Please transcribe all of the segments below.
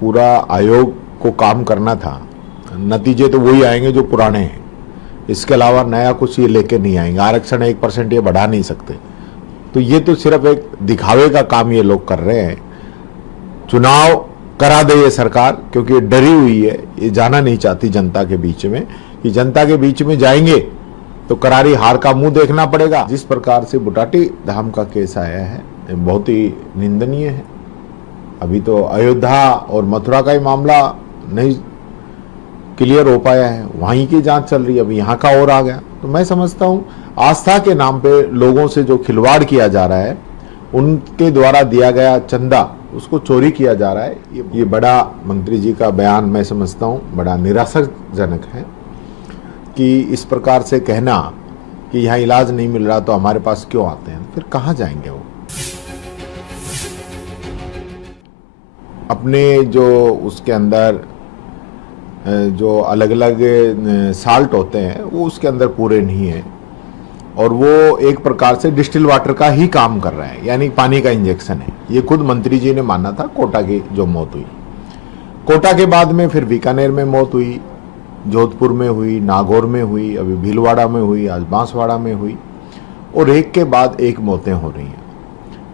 पूरा आयोग को काम करना था। नतीजे तो वही आएंगे जो पुराने हैं। इसके अलावा नया कुछ ये लेके नहीं आएंगे। आरक्षण 1% ये बढ़ा नहीं सकते। तो ये तो सिर्फ एक दिखावे का काम ये लोग कर रहे हैं। चुनाव करा दे ये सरकार, क्योंकि ये डरी हुई है। ये जाना नहीं चाहती जनता के बीच में, कि जनता के बीच में जाएंगे तो करारी हार का मुंह देखना पड़ेगा। जिस प्रकार से बुटाटी धाम का केस आया है, ये बहुत ही निंदनीय है। अभी तो अयोध्या और मथुरा का ही मामला नहीं क्लियर हो पाया है, वहीं की जांच चल रही है। अभी यहाँ का और आ गया। तो मैं समझता हूँ आस्था के नाम पे लोगों से जो खिलवाड़ किया जा रहा है, उनके द्वारा दिया गया चंदा उसको चोरी किया जा रहा है। ये बड़ा मंत्री जी का बयान मैं समझता हूँ बड़ा निराशाजनक है, कि इस प्रकार से कहना कि यहाँ इलाज नहीं मिल रहा तो हमारे पास क्यों आते हैं, फिर कहाँ जाएंगे वो। अपने जो उसके अंदर जो अलग अलग साल्ट होते हैं वो उसके अंदर पूरे नहीं है, और वो एक प्रकार से डिस्टिल वाटर का ही काम कर रहा है, यानी पानी का इंजेक्शन है। ये खुद मंत्री जी ने माना था। कोटा की जो मौत हुई, कोटा के बाद में फिर बीकानेर में मौत हुई, जोधपुर में हुई, नागौर में हुई, अभी भीलवाड़ा में हुई, आज बांसवाड़ा में हुई, और एक के बाद एक मौतें हो रही हैं।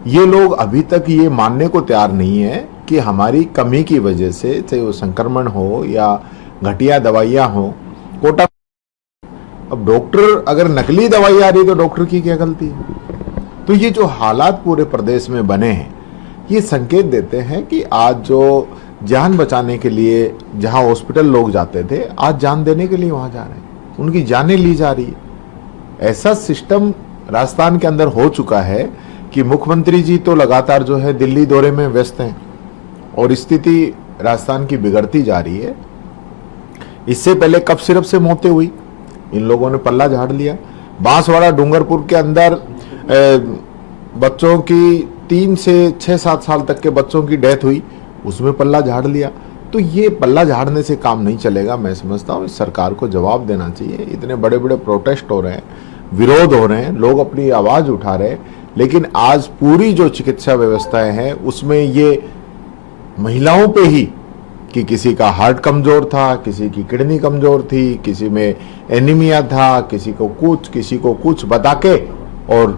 ये लोग अभी तक ये मानने को तैयार नहीं है कि हमारी कमी की वजह से, चाहे वो संक्रमण हो या घटिया दवाइयां हो, कोटा। अब डॉक्टर अगर नकली दवाई आ रही तो डॉक्टर की क्या गलती है। तो ये जो हालात पूरे प्रदेश में बने हैं, ये संकेत देते हैं कि आज जो जान बचाने के लिए जहां हॉस्पिटल लोग जाते थे, आज जान देने के लिए वहां जा रहे हैं, उनकी जानें ली जा रही है। ऐसा सिस्टम राजस्थान के अंदर हो चुका है कि मुख्यमंत्री जी तो लगातार जो है दिल्ली दौरे में व्यस्त हैं, और स्थिति राजस्थान की बिगड़ती जा रही है। इससे पहले कफ सिरप से मौतें हुई, इन लोगों ने पल्ला झाड़ लिया। बांसवाड़ा डूंगरपुर के अंदर बच्चों की 3 से 6-7 साल तक के बच्चों की डेथ हुई, उसमें पल्ला झाड़ लिया। तो ये पल्ला झाड़ने से काम नहीं चलेगा। मैं समझता हूँ इस सरकार को जवाब देना चाहिए। इतने बड़े बड़े प्रोटेस्ट हो रहे हैं, विरोध हो रहे हैं, लोग अपनी आवाज उठा रहे हैं, लेकिन आज पूरी जो चिकित्सा व्यवस्थाएं हैं उसमें ये महिलाओं पे ही, कि किसी का हार्ट कमजोर था, किसी की किडनी कमजोर थी, किसी में एनीमिया था, किसी को कुछ बता के और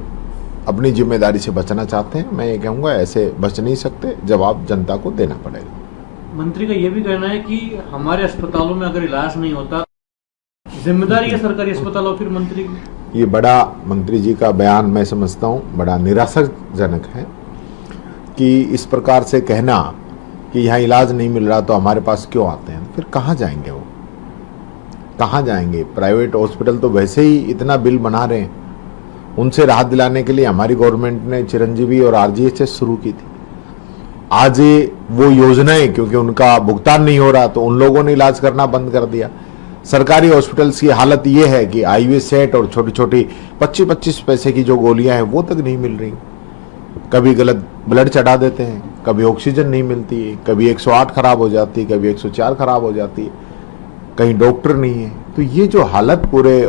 अपनी जिम्मेदारी से बचना चाहते हैं। मैं ये कहूँगा ऐसे बच नहीं सकते, जवाब जनता को देना पड़ेगा। मंत्री का ये भी कहना है कि हमारे अस्पतालों में अगर इलाज नहीं होता, जिम्मेदारी है सरकारी अस्पतालों फिर मंत्री की। ये बड़ा मंत्री जी का बयान मैं समझता हूँ बड़ा निराशाजनक है, कि इस प्रकार से कहना कि यहाँ इलाज नहीं मिल रहा तो हमारे पास क्यों आते हैं, फिर कहाँ जाएंगे वो, कहाँ जाएंगे। प्राइवेट हॉस्पिटल तो वैसे ही इतना बिल बना रहे हैं, उनसे राहत दिलाने के लिए हमारी गवर्नमेंट ने चिरंजीवी और आरजीएचएस शुरू की थी। आज वो योजनाएं, क्योंकि उनका भुगतान नहीं हो रहा तो उन लोगों ने इलाज करना बंद कर दिया। सरकारी हॉस्पिटल्स की हालत ये है कि आईवी सेट और छोटी छोटी 25-25 पैसे की जो गोलियां हैं वो तक नहीं मिल रही। कभी गलत ब्लड चढ़ा देते हैं, कभी ऑक्सीजन नहीं मिलती है, कभी 108 खराब हो जाती है, कभी 104 खराब हो जाती है, कहीं डॉक्टर नहीं है। तो ये जो हालत पूरे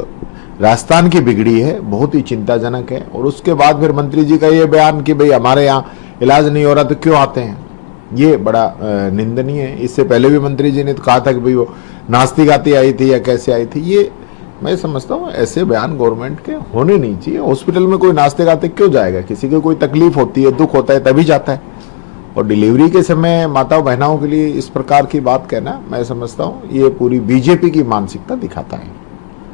राजस्थान की बिगड़ी है, बहुत ही चिंताजनक है। और उसके बाद फिर मंत्री जी का ये बयान कि भाई हमारे यहाँ इलाज नहीं हो रहा तो क्यों आते हैं, ये बड़ा निंदनीय है। इससे पहले भी मंत्री जी ने तो कहा था कि भाई वो नाचती गाती आई थी या कैसे आई थी। ये मैं समझता हूँ ऐसे बयान गवर्नमेंट के होने नहीं चाहिए। हॉस्पिटल में कोई नाचते गाते क्यों जाएगा, किसी को कोई तकलीफ होती है, दुख होता है तभी जाता है। और डिलीवरी के समय माताओं बहनाओं के लिए इस प्रकार की बात कहना, मैं समझता हूँ ये पूरी बीजेपी की मानसिकता दिखाता है।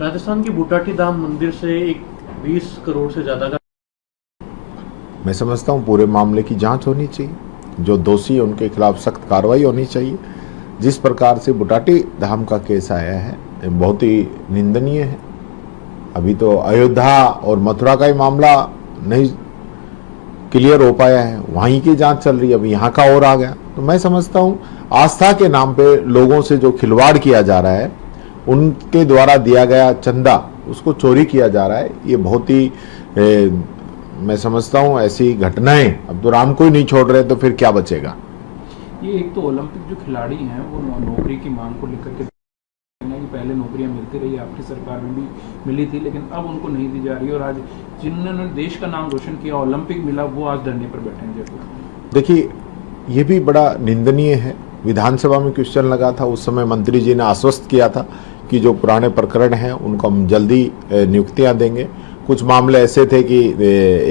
राजस्थान की बुटाटी धाम मंदिर से एक 20 करोड़ से ज्यादा का, मैं समझता हूँ पूरे मामले की जांच होनी चाहिए, जो दोषी है उनके खिलाफ सख्त कार्रवाई होनी चाहिए। जिस प्रकार से बुटाटी धाम का केस आया है, ये बहुत ही निंदनीय है। अभी तो अयोध्या और मथुरा का ही मामला नहीं क्लियर हो पाया है, वहीं की जांच चल रही है। अभी यहाँ का और आ गया। तो मैं समझता हूँ आस्था के नाम पे लोगों से जो खिलवाड़ किया जा रहा है, उनके द्वारा दिया गया चंदा उसको चोरी किया जा रहा है। ये बहुत ही मैं समझता हूँ ऐसी घटनाएं अब तो राम को ही नहीं छोड़ रहे, तो फिर क्या बचेगा। ये एक तो ओलंपिक जो खिलाड़ी हैं वो नौकरी की मांग को लेकर के पहले नौकरियां मिलती रही, आपकी सरकार में भी मिली थी, लेकिन अब उनको नहीं दी जा रही। और आज जिन्होंने देश का नाम रोशन किया, ओलंपिक मिला, वो आज धरने पर बैठे हैं जयपुर। देखिए ये भी बड़ा निंदनीय है विधानसभा में क्वेश्चन लगा था, उस समय मंत्री जी ने आश्वस्त किया था कि जो पुराने प्रकरण हैं उनको हम जल्दी नियुक्तियां देंगे। कुछ मामले ऐसे थे कि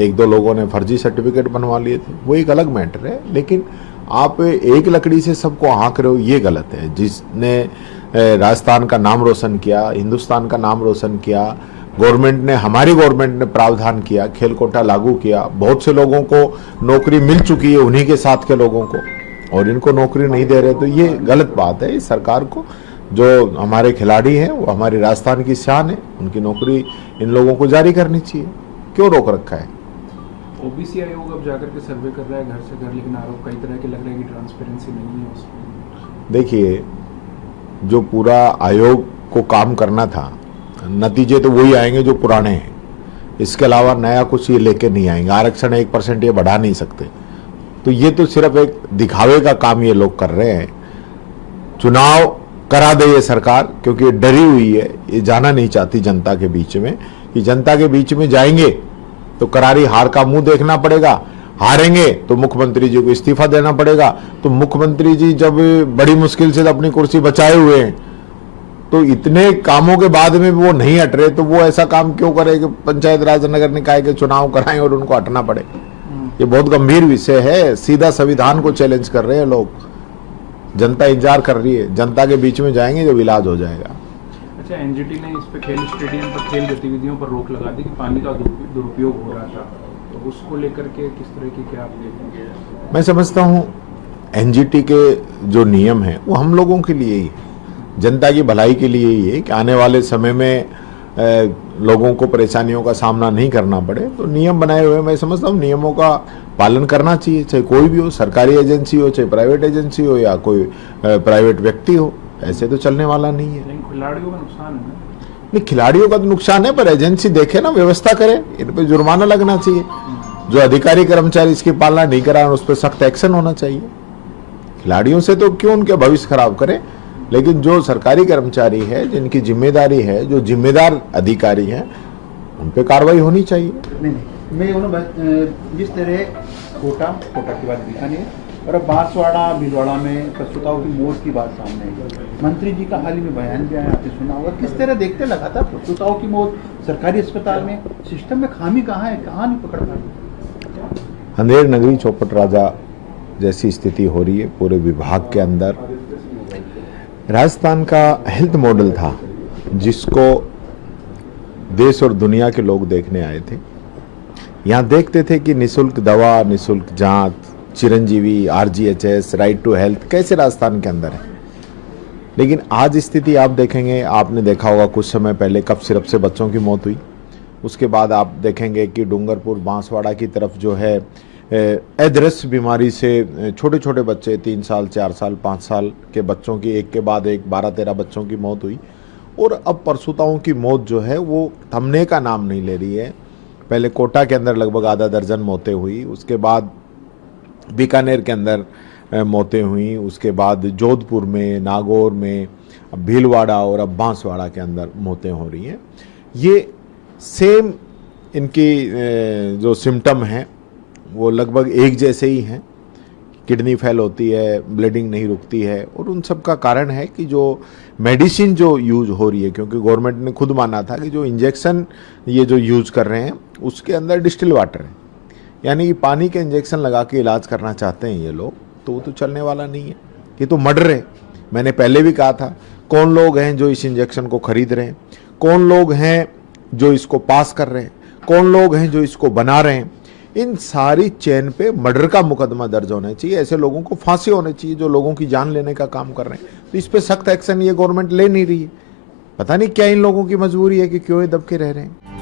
एक दो लोगों ने फर्जी सर्टिफिकेट बनवा लिए थे, वो एक अलग मैटर है, लेकिन आप एक लकड़ी से सबको हाँक रहे हो, ये गलत है। जिसने राजस्थान का नाम रोशन किया, हिंदुस्तान का नाम रोशन किया, गवर्नमेंट ने, हमारी गवर्नमेंट ने प्रावधान किया, खेल कोटा लागू किया, बहुत से लोगों को नौकरी मिल चुकी है उन्हीं के साथ के लोगों को, और इनको नौकरी नहीं दे रहे, तो ये गलत बात है। इस सरकार को, जो हमारे खिलाड़ी हैं वो हमारी राजस्थान की शान है, उनकी नौकरी इन लोगों को जारी करनी चाहिए। क्यों रोक रखा है? ओबीसी आयोग अब जाकर के सर्वे कर रहा है घर से घर, लेकिन आरोप कई तरह के लग रहे हैं कि ट्रांसपेरेंसी नहीं है उसमें। देखिए, जो पूरा आयोग को काम करना था, नतीजे तो वही आएंगे जो पुराने हैं, इसके अलावा नया कुछ ये लेके नहीं आएंगे। आरक्षण 1% ये बढ़ा नहीं सकते, तो ये तो सिर्फ एक दिखावे का काम ये लोग कर रहे हैं। चुनाव करा दे ये सरकार, क्योंकि ये डरी हुई है, ये जाना नहीं चाहती जनता के बीच में, कि जनता के बीच में जाएंगे तो करारी हार का मुंह देखना पड़ेगा, हारेंगे तो मुख्यमंत्री जी को इस्तीफा देना पड़ेगा। तो मुख्यमंत्री जी जब बड़ी मुश्किल से अपनी कुर्सी बचाए हुए हैं, तो इतने कामों के बाद में वो नहीं हट रहे, तो वो ऐसा काम क्यों करे कि पंचायत राज नगर निकाय के चुनाव कराएं और उनको हटना पड़े? ये बहुत गंभीर विषय है। सीधा संविधान को चैलेंज कर रहे हैं लोग। जनता इंतजार कर रही है, जनता के बीच में जाएंगे जब इलाज हो जाएगा। अच्छा, एनजीटी ने इस पे खेल स्टेडियम पर खेल गतिविधियों पर रोक लगा दी कि पानी का दुरुपयोग हो रहा था, तो उसको लेकर के किस तरह की क्या आप देखेंगे? मैं समझता हूँ एनजीटी के जो नियम हैं वो हम लोगों के लिए ही, जनता की भलाई के लिए ही है, कि आने वाले समय में लोगों को परेशानियों का सामना नहीं करना पड़े। तो नियम बनाए हुए, मैं समझता हूँ नियमों का पालन करना चाहिए, चाहे कोई भी हो, सरकारी एजेंसी हो, चाहे प्राइवेट एजेंसी हो, या कोई प्राइवेट व्यक्ति हो। ऐसे तो चलने वाला नहीं है। लेकिन खिलाड़ियों का नुकसान है ना? नहीं, खिलाड़ियों का तो नुकसान है, पर एजेंसी देखे ना, व्यवस्था करे, इन पे जुर्माना लगना चाहिए। जो अधिकारी कर्मचारी इसकी पालना नहीं करा उस पर सख्त एक्शन होना चाहिए। खिलाड़ियों से तो क्यों उनके भविष्य खराब करे, लेकिन जो सरकारी कर्मचारी है, जिनकी जिम्मेदारी है, जो जिम्मेदार अधिकारी हैं, उन पे कार्रवाई होनी चाहिए। नहीं, मैं जिस तरह कोटा की बात बीकानेर और अब बांसवाड़ा भीलवाड़ा में प्रसूताओं की मौत की बात सामने आई, मंत्री जी का हाल ही में बयान भी आया, आपने सुना होगा। किस तरह देखते लगा था प्रसूताओं की मौत सरकारी अस्पताल में? सिस्टम में खामी कहाँ है, कहाँ नहीं पकड़ पा? अंधेर नगरी चौपट राजा जैसी स्थिति हो रही है पूरे विभाग के अंदर। राजस्थान का हेल्थ मॉडल था जिसको देश और दुनिया के लोग देखने आए थे। यहाँ देखते थे कि निःशुल्क दवा, निःशुल्क जांच, Chiranjeevi, RGHS, right to health कैसे राजस्थान के अंदर है। लेकिन आज स्थिति आप देखेंगे, आपने देखा होगा कुछ समय पहले कफ सिरप से बच्चों की मौत हुई। उसके बाद आप देखेंगे कि डूंगरपुर बांसवाड़ा की तरफ जो है अदृश्य बीमारी से छोटे छोटे बच्चे 3 साल, 4 साल, 5 साल के बच्चों की एक के बाद एक 12-13 बच्चों की मौत हुई। और अब प्रसूताओं की मौत जो है वो थमने का नाम नहीं ले रही है। पहले कोटा के अंदर लगभग आधा दर्जन मौतें हुई, उसके बाद बीकानेर के अंदर मौतें हुई, उसके बाद जोधपुर में, नागौर में, अब भीलवाड़ा और अब बांसवाड़ा के अंदर मौतें हो रही हैं। ये सेम इनकी जो सिम्टम हैं वो लगभग एक जैसे ही हैं। किडनी फेल होती है, ब्लीडिंग नहीं रुकती है, और उन सब का कारण है कि जो मेडिसिन जो यूज हो रही है, क्योंकि गवर्नमेंट ने खुद माना था कि जो इंजेक्शन ये जो यूज कर रहे हैं उसके अंदर डिस्टिल वाटर है, यानी कि पानी के इंजेक्शन लगा के इलाज करना चाहते हैं ये लोग, तो वो तो चलने वाला नहीं है। ये तो मर्डर है। मैंने पहले भी कहा था, कौन लोग हैं जो इस इंजेक्शन को खरीद रहे हैं, कौन लोग हैं जो इसको पास कर रहे हैं, कौन लोग हैं जो इसको बना रहे हैं। इन सारी चेन पे मर्डर का मुकदमा दर्ज होना चाहिए। ऐसे लोगों को फांसी होनी चाहिए जो लोगों की जान लेने का काम कर रहे हैं। तो इस पे सख्त एक्शन ये गवर्नमेंट ले नहीं रही है। पता नहीं क्या इन लोगों की मजबूरी है कि क्यों ये दबके रह रहे हैं।